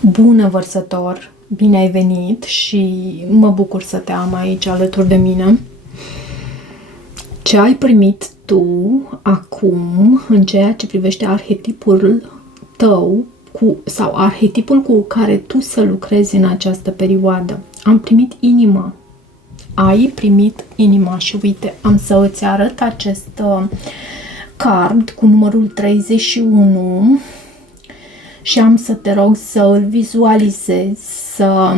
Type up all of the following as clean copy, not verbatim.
Bună, vărsător! Bine ai venit și mă bucur să te am aici alături de mine. Ce ai primit tu acum în ceea ce privește arhetipul tău sau arhetipul cu care tu să lucrezi în această perioadă? Am primit inima. Ai primit inima și uite, am să îți arăt acest card cu numărul 31 și am să te rog să îl vizualizezi, să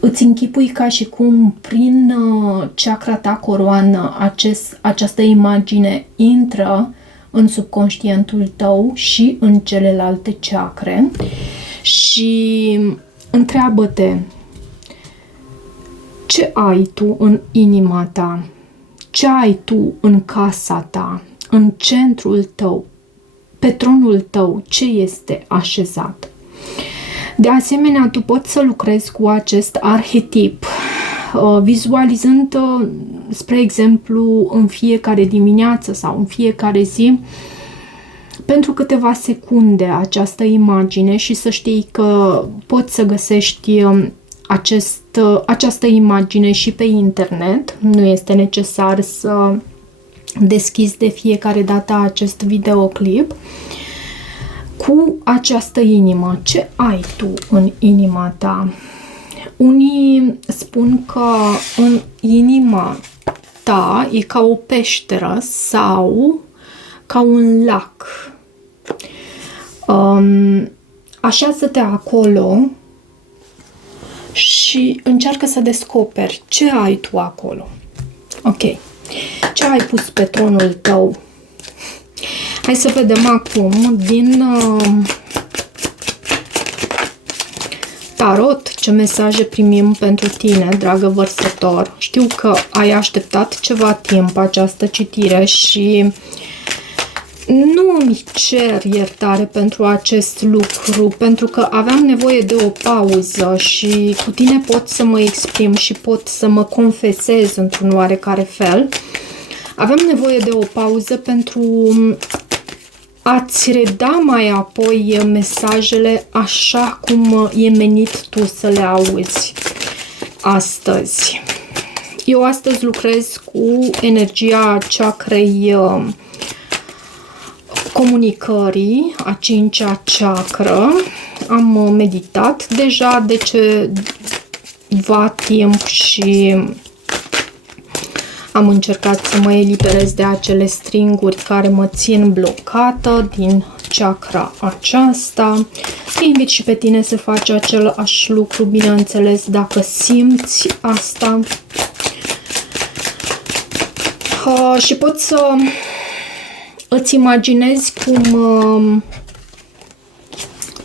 îți închipui ca și cum prin chakra ta coroană această imagine intră în subconștientul tău și în celelalte chakre și întreabă-te ce ai tu în inima ta, ce ai tu în casa ta, în centrul tău, pe tronul tău, ce este așezat. De asemenea, tu poți să lucrezi cu acest arhetip, vizualizând, spre exemplu, în fiecare dimineață sau în fiecare zi, pentru câteva secunde această imagine și să știi că poți să găsești această imagine și pe internet. Nu este necesar să deschizi de fiecare dată acest videoclip. Cu această inimă, ce ai tu în inima ta? Unii spun că în inima ta e ca o peșteră sau ca un lac. Așează-te acolo și încearcă să descoperi ce ai tu acolo. Ok. Ce ai pus pe tronul tău? Hai să vedem acum din tarot ce mesaje primim pentru tine, dragă vărsător. Știu că ai așteptat ceva timp această citire și nu îmi cer iertare pentru acest lucru, pentru că aveam nevoie de o pauză și cu tine pot să mă exprim și pot să mă confesez într-un oarecare fel. Aveam nevoie de o pauză pentru a-ți reda mai apoi mesajele așa cum e menit tu să le auzi astăzi. Eu astăzi lucrez cu energia chakrei comunicării, a 5-a chakră. Am meditat deja de ceva timp și am încercat să mă eliberez de acele stringuri care mă țin blocată din chakra aceasta. Te invit și pe tine să faci același lucru, bineînțeles, dacă simți asta. Și poți să îți imaginezi cum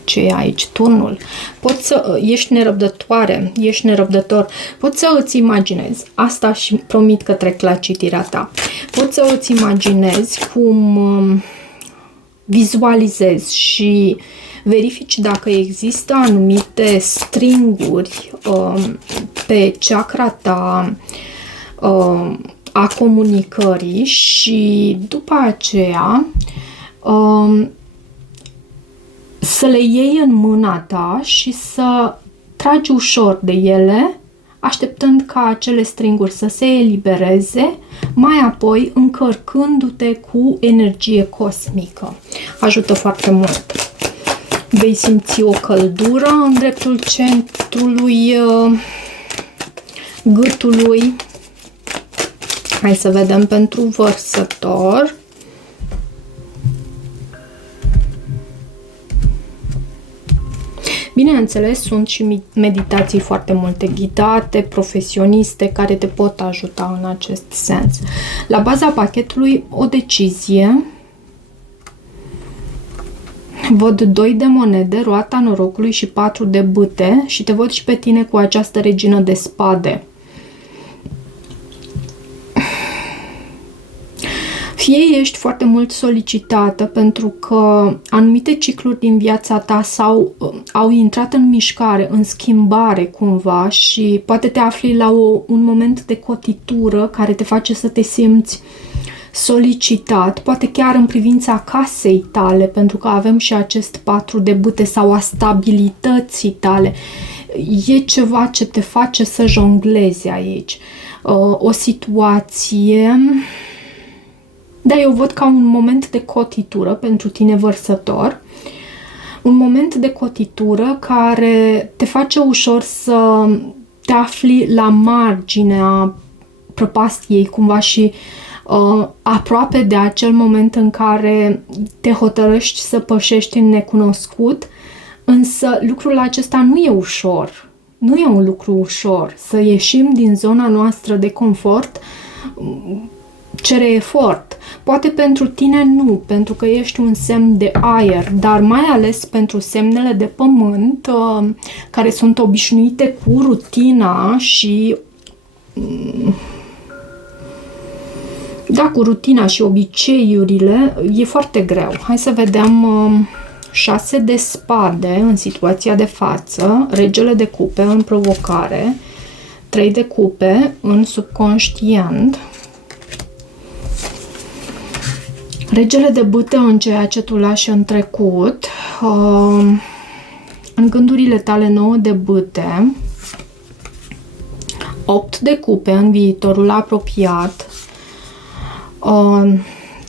ce e aici, turnul. Poți să ești nerăbdătoare, ești nerăbdător. Poți să îți imaginezi asta și promit că trec la citirea ta. Poți să îți imaginezi cum vizualizezi și verifici dacă există anumite stringuri pe chakra ta a comunicării și după aceea să le iei în mâna ta și să tragi ușor de ele, așteptând ca acele stringuri să se elibereze, mai apoi încărcându-te cu energie cosmică. Ajută foarte mult. Vei simți o căldură în dreptul centrului gâtului. Hai să vedem pentru vărsător. Bineînțeles, sunt și meditații foarte multe ghidate, profesioniste, care te pot ajuta în acest sens. La baza pachetului, o decizie. Văd 2 de monede, roata norocului și 4 de bâte și te văd și pe tine cu această regină de spade. Fie ești foarte mult solicitată pentru că anumite cicluri din viața ta au intrat în mișcare, în schimbare cumva și poate te afli la un moment de cotitură care te face să te simți solicitat, poate chiar în privința casei tale, pentru că avem și acest 4 de bâte, sau a stabilității tale. E ceva ce te face să jonglezi aici. O situație... Da, eu văd ca un moment de cotitură pentru tine, Vărsător. Un moment de cotitură care te face ușor să te afli la marginea prăpastiei, cumva, și aproape de acel moment în care te hotărăști să pășești în necunoscut, însă lucrul acesta nu e ușor. Nu e un lucru ușor. Să ieșim din zona noastră de confort cere efort. Poate pentru tine nu, pentru că ești un semn de aer, dar mai ales pentru semnele de pământ, care sunt obișnuite cu rutina și... Da, cu rutina și obiceiurile, e foarte greu. Hai să vedem 6 de spade în situația de față, regele de cupe în provocare, 3 de cupe în subconștient, regele de bâte în ceea ce tu lași în trecut, în gândurile tale 9 de bâte, 8 de cupe în viitorul apropiat.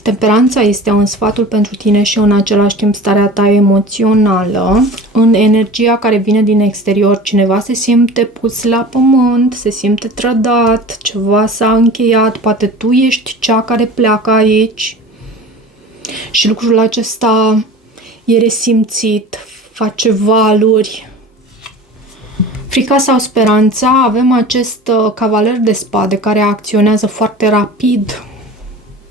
Temperanța este un sfatul pentru tine și în același timp starea ta emoțională. În energia care vine din exterior, cineva se simte pus la pământ, se simte trădat, ceva s-a încheiat, poate tu ești cea care pleacă aici. Și lucrul acesta e resimțit, face valuri. Frica sau speranța, avem acest cavaler de spade care acționează foarte rapid.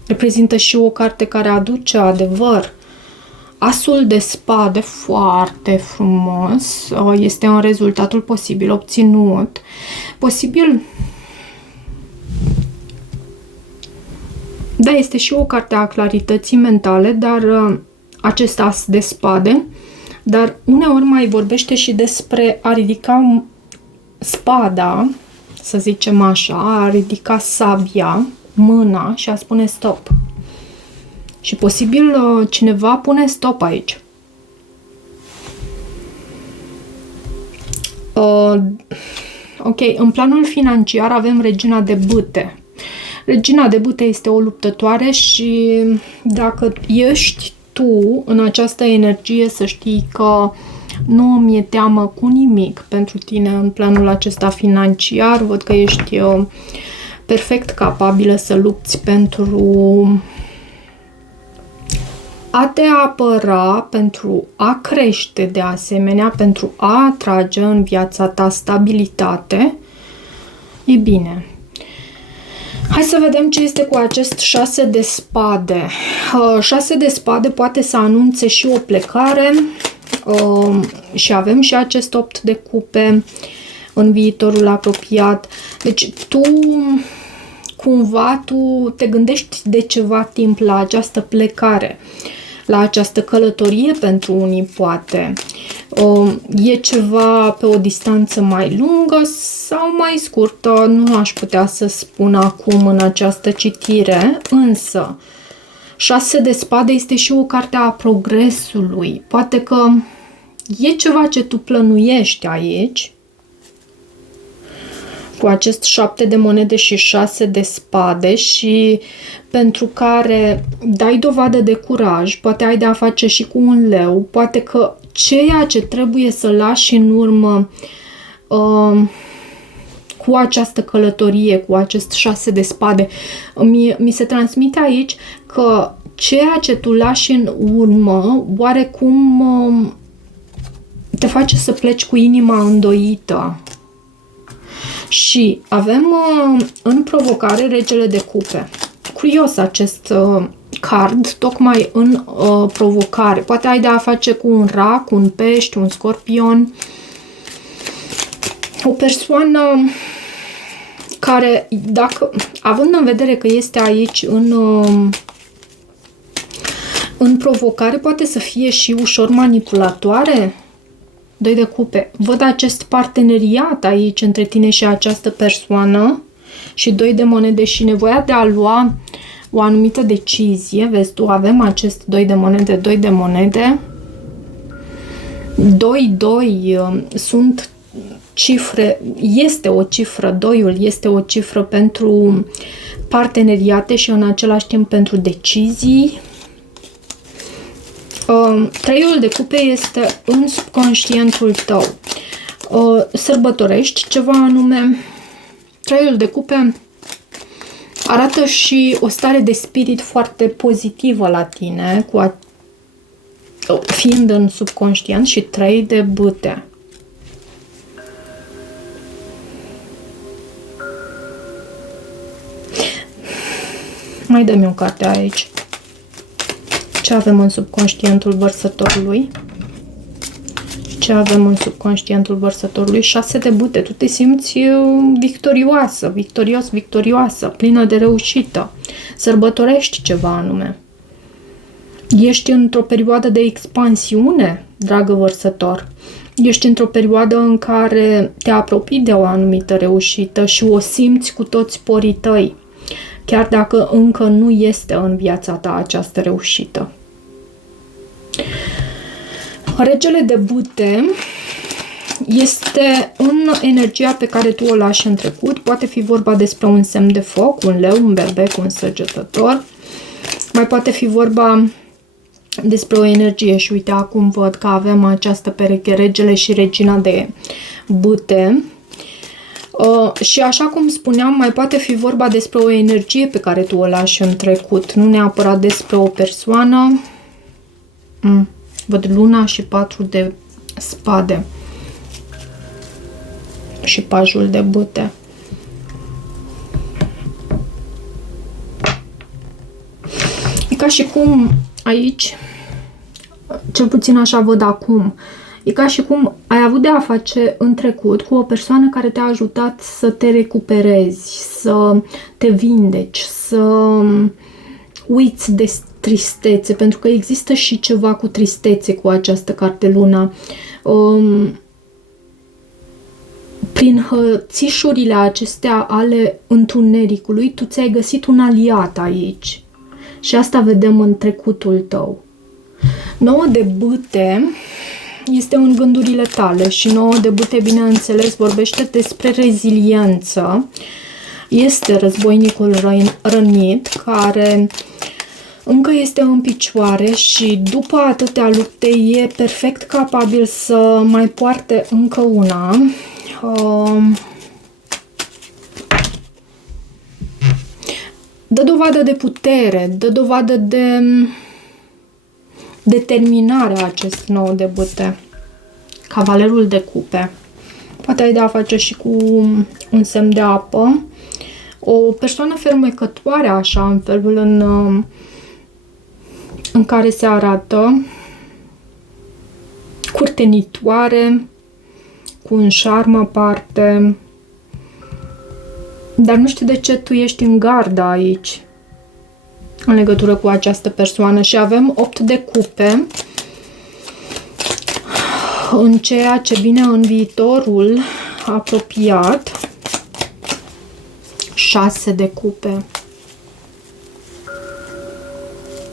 Reprezintă și o carte care aduce adevăr. Asul de spade, foarte frumos, este un rezultatul posibil obținut. Posibil... Da, este și o carte a clarității mentale, dar acest as de spade, dar uneori mai vorbește și despre a ridica spada, să zicem așa, a ridica sabia, mâna și a spune stop. Și posibil cineva pune stop aici. Ok, în planul financiar avem regina de bâte. Regina de bâte este o luptătoare și dacă ești tu în această energie, să știi că nu mi-e teamă cu nimic pentru tine în planul acesta financiar. Văd că ești perfect capabilă să lupți pentru a te apăra, pentru a crește de asemenea, pentru a atrage în viața ta stabilitate. E bine. Hai să vedem ce este cu acest 6 de spade. 6 de spade poate să anunțe și o plecare și avem și acest 8 de cupe în viitorul apropiat. Deci tu cumva te gândești de ceva timp la această plecare, la această călătorie pentru unii poate. E ceva pe o distanță mai lungă sau mai scurtă, nu aș putea să spun acum în această citire, însă 6 de spade este și o carte a progresului. Poate că e ceva ce tu plănuiești aici, cu acest 7 de monede și 6 de spade, și pentru care dai dovadă de curaj, poate ai de a face și cu un leu, poate că ceea ce trebuie să lași în urmă cu această călătorie, cu acest 6 de spade, mi se transmite aici că ceea ce tu lași în urmă oarecum te face să pleci cu inima îndoită. Și avem în provocare regele de cupe. Curios acest card, tocmai în provocare. Poate ai de a face cu un rac, un pești, un scorpion. O persoană care, având în vedere că este aici în provocare, poate să fie și ușor manipulatoare. 2 de cupe. Văd acest parteneriat aici între tine și această persoană și 2 de monede și nevoia de a lua o anumită decizie. Vezi tu, avem acest 2 de monede, 2 de monede. 2 sunt cifre, este o cifră, 2-ul este o cifră pentru parteneriate și în același timp pentru decizii. 3-ul de cupe este în subconștientul tău. Sărbătorești ceva anume. 3-ul de cupe arată și o stare de spirit foarte pozitivă la tine, fiind în subconștient, și 3 de bâte. Mai dă-mi o carte aici. Ce avem în subconștientul vărsătorului? Ce avem în subconștientul vărsătorului? 6 de bâte. Tu te simți victorioasă, victorios, victorioasă, plină de reușită. Sărbătorești ceva anume. Ești într-o perioadă de expansiune, dragă vărsător. Ești într-o perioadă în care te apropii de o anumită reușită și o simți cu toți porii tăi, chiar dacă încă nu este în viața ta această reușită. Regele de bâte este în energia pe care tu o lași în trecut. Poate fi vorba despre un semn de foc, un leu, un berbec, un săgetător. Mai poate fi vorba despre o energie și uite, acum văd că avem această pereche, regele și regina de bâte. Și așa cum spuneam, mai poate fi vorba despre o energie pe care tu o lași în trecut, nu neapărat despre o persoană. Văd luna și 4 de spade și pajul de bâte. E ca și cum aici, cel puțin așa văd acum, e ca și cum ai avut de a face în trecut cu o persoană care te-a ajutat să te recuperezi, să te vindeci, să uiți de tristețe, pentru că există și ceva cu tristețe cu această carte Luna. Prin hățișurile acestea ale întunericului, tu ți-ai găsit un aliat aici. Și asta vedem în trecutul tău. 9 de bâte este în gândurile tale și 9 de bâte, bineînțeles, vorbește despre reziliență. Este războinicul rănit care încă este în picioare și după atâtea lupte e perfect capabil să mai poarte încă una. Dă dovadă de putere, dă dovadă de determinare acest 9 de bâte. Cavalerul de cupe. Poate ai de a face și cu un semn de apă. O persoană fermecătoare, așa, în felul în care se arată, curtenitoare, cu un șarm aparte, dar nu știu de ce tu ești în gardă aici, în legătură cu această persoană. Și avem 8 de cupe în ceea ce vine în viitorul apropiat, 6 de cupe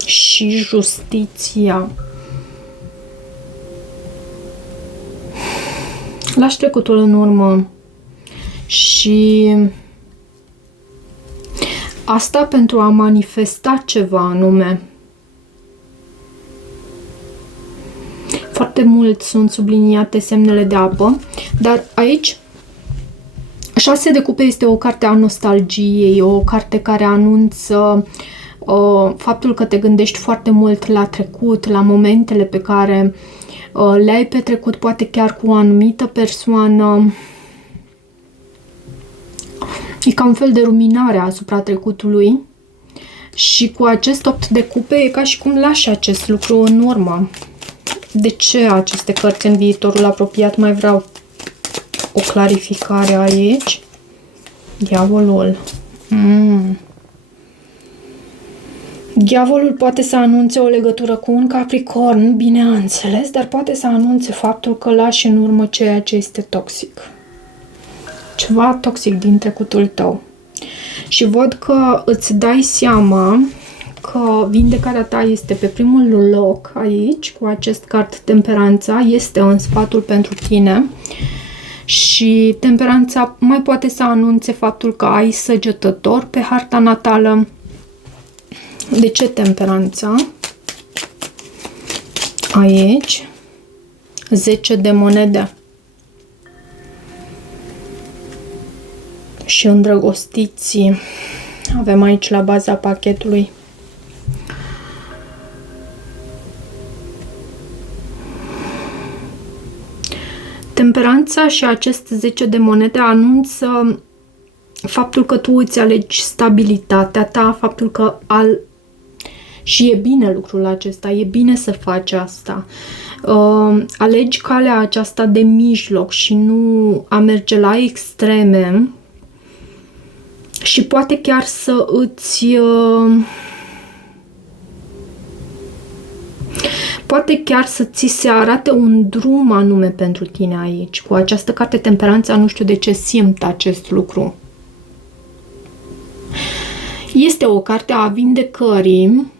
și justiția. Lași trecutul în urmă și asta pentru a manifesta ceva anume. Foarte mult sunt subliniate semnele de apă, dar aici 6 de cupe este o carte a nostalgiei, o carte care anunță faptul că te gândești foarte mult la trecut, la momentele pe care le-ai petrecut, poate chiar cu o anumită persoană. E ca un fel de ruminare asupra trecutului și cu acest 8 de cupe e ca și cum lași acest lucru în urmă. De ce aceste cărți în viitorul apropiat? Mai vreau o clarificare aici. Diavolul. Diavolul poate să anunțe o legătură cu un Capricorn, bineînțeles, dar poate să anunțe faptul că lași în urmă ceea ce este toxic. Ceva toxic din trecutul tău. Și văd că îți dai seama că vindecarea ta este pe primul loc aici, cu acest card Temperanța, este în sfatul pentru tine. Și Temperanța mai poate să anunțe faptul că ai săgetător pe harta natală. De ce Temperanța? Aici 10 de monede. Și îndrăgostiții avem aici la baza pachetului. Temperanța și acest 10 de monede anunță faptul că tu îți alegi stabilitatea ta, faptul că și e bine lucrul acesta, e bine să faci asta. Alegi calea aceasta de mijloc și nu a merge la extreme și poate chiar să îți... Poate chiar să ți se arate un drum anume pentru tine aici. Cu această carte Temperanța nu știu de ce simt acest lucru. Este o carte a vindecării,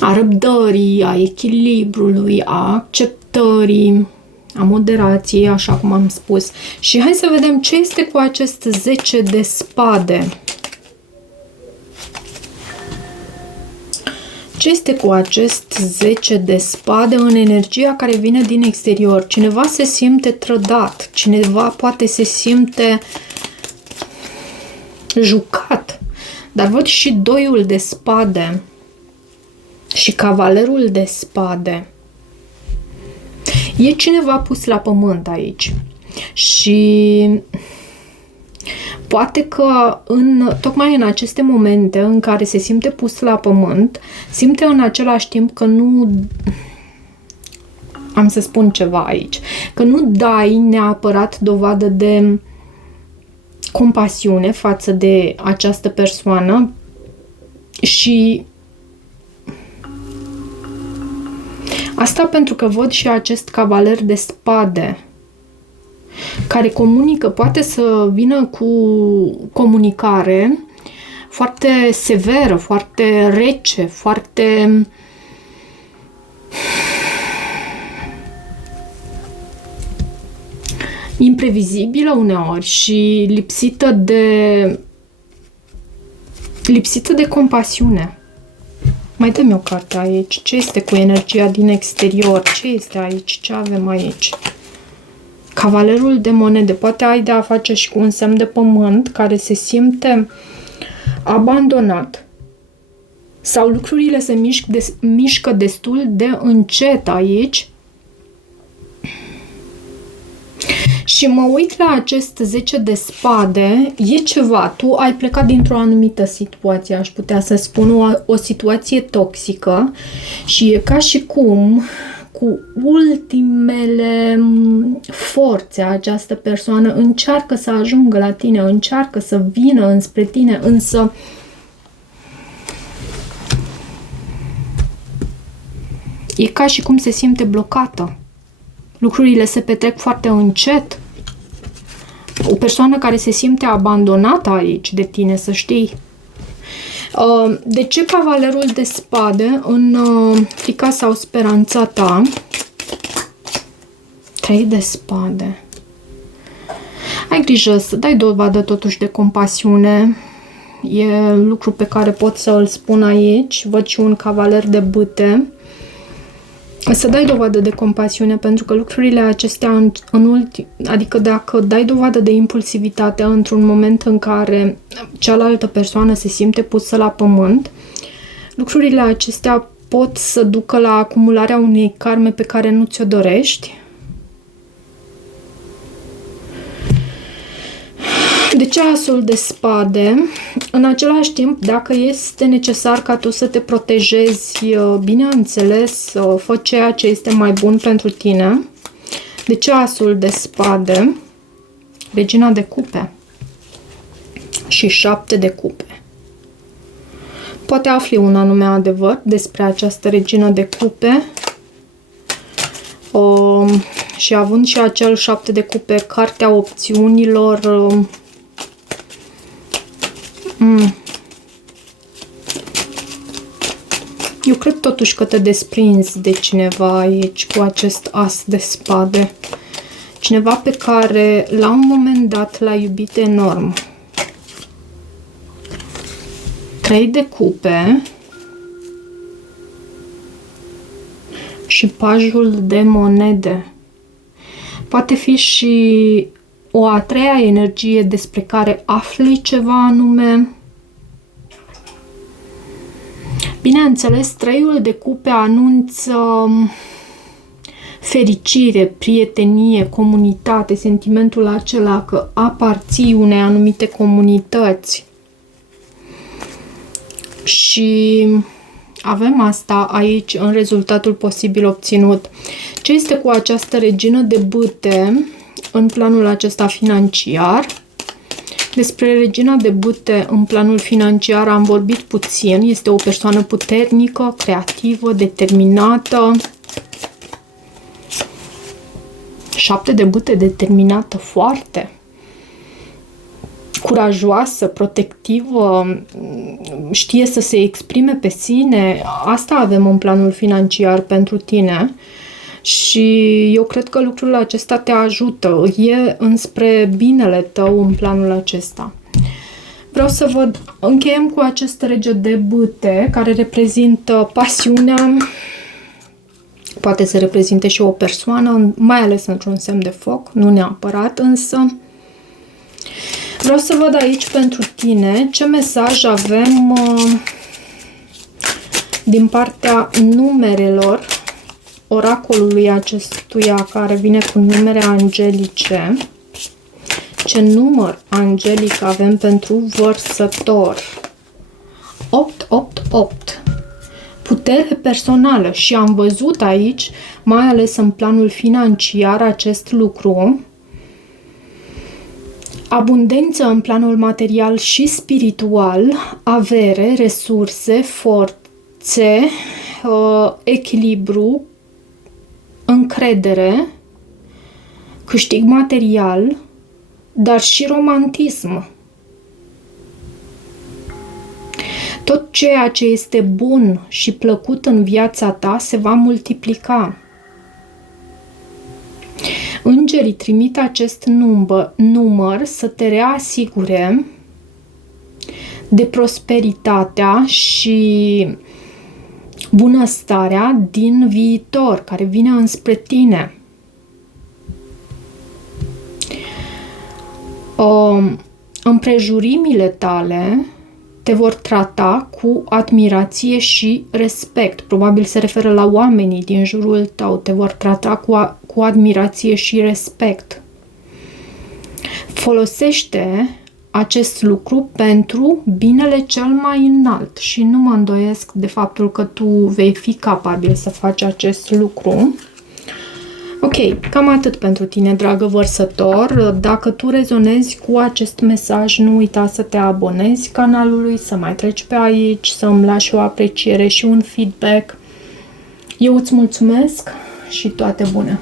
a răbdării, a echilibrului, a acceptării, a moderației, așa cum am spus. Și hai să vedem ce este cu acest 10 de spade. Ce este cu acest 10 de spade în energia care vine din exterior? Cineva se simte trădat, cineva poate se simte jucat, dar văd și doiul de spade și cavalerul de spade. E cineva pus la pământ aici și poate că tocmai în aceste momente în care se simte pus la pământ, simte în același timp că nu... Am să spun ceva aici. Că nu dai neapărat dovadă de compasiune față de această persoană și asta pentru că văd și acest cavaler de spade care comunică, poate să vină cu comunicare foarte severă, foarte rece, foarte imprevizibilă uneori și lipsită de compasiune. Mai dă-mi o carte aici. Ce este cu energia din exterior? Ce este aici? Ce avem aici? Cavalerul de monede. Poate ai de a face și cu un semn de pământ care se simte abandonat. Sau lucrurile se mișcă destul de încet aici. Și mă uit la acest 10 de spade, e ceva, tu ai plecat dintr-o anumită situație, aș putea să spun, o situație toxică și e ca și cum cu ultimele forțe această persoană încearcă să ajungă la tine, încearcă să vină înspre tine, însă e ca și cum se simte blocată. Lucrurile se petrec foarte încet. O persoană care se simte abandonată aici de tine, să știi. De ce cavalerul de spade în frica sau speranța ta? 3 de spade. Ai grijă să dai dovadă totuși de compasiune. E lucru pe care pot să îl spun aici. Văd și un cavaler de bâte. Să dai dovadă de compasiune, pentru că lucrurile acestea, adică dacă dai dovadă de impulsivitate într-un moment în care cealaltă persoană se simte pusă la pământ, lucrurile acestea pot să ducă la acumularea unei karme pe care nu ți-o dorești. Deci asul de spade, în același timp, dacă este necesar ca tu să te protejezi, bineînțeles, fă ceea ce este mai bun pentru tine. Deci asul de spade, regina de cupe și 7 de cupe. Poate afli un anume adevăr despre această regină de cupe. Și având și acel 7 de cupe, cartea opțiunilor, totuși că te desprinzi de cineva aici cu acest as de spade. Cineva pe care la un moment dat l-ai iubit enorm. 3 de cupe și pajul de monede. Poate fi și o a treia energie despre care afli ceva anume. Bineînțeles, 3-ul de cupe anunță fericire, prietenie, comunitate, sentimentul acela că aparții unei anumite comunități. Și avem asta aici în rezultatul posibil obținut. Ce este cu această regină de bâte în planul acesta financiar? Despre regina de bâte în planul financiar am vorbit puțin. Este o persoană puternică, creativă, determinată. 7 de bâte, determinată foarte. Curajoasă, protectivă, știe să se exprime pe sine. Asta avem în planul financiar pentru tine. Și eu cred că lucrul acesta te ajută, e înspre binele tău în planul acesta. Vreau să văd, încheiem cu acest rege de bâte, care reprezintă pasiunea, poate să reprezinte și o persoană, mai ales într-un semn de foc, nu neapărat, însă. Vreau să văd aici pentru tine ce mesaj avem din partea numerelor oracolului acestuia care vine cu numere angelice. Ce număr angelic avem pentru vărsător? 888. Putere personală. Și am văzut aici, mai ales în planul financiar, acest lucru. Abundență în planul material și spiritual, avere, resurse, forțe, echilibru, încredere, câștig material, dar și romantism. Tot ceea ce este bun și plăcut în viața ta se va multiplica. Îngerii trimit acest număr să te reasigure de prosperitatea și bunăstarea din viitor, care vine înspre tine. Împrejurimile tale te vor trata cu admirație și respect. Probabil se referă la oamenii din jurul tău. Te vor trata cu admirație și respect. Folosește acest lucru pentru binele cel mai înalt și nu mă îndoiesc de faptul că tu vei fi capabil să faci acest lucru. Ok, cam atât pentru tine, dragă vărsător. Dacă tu rezonezi cu acest mesaj, nu uita să te abonezi canalului, să mai treci pe aici, să îmi lași o apreciere și un feedback. Eu îți mulțumesc și toate bune!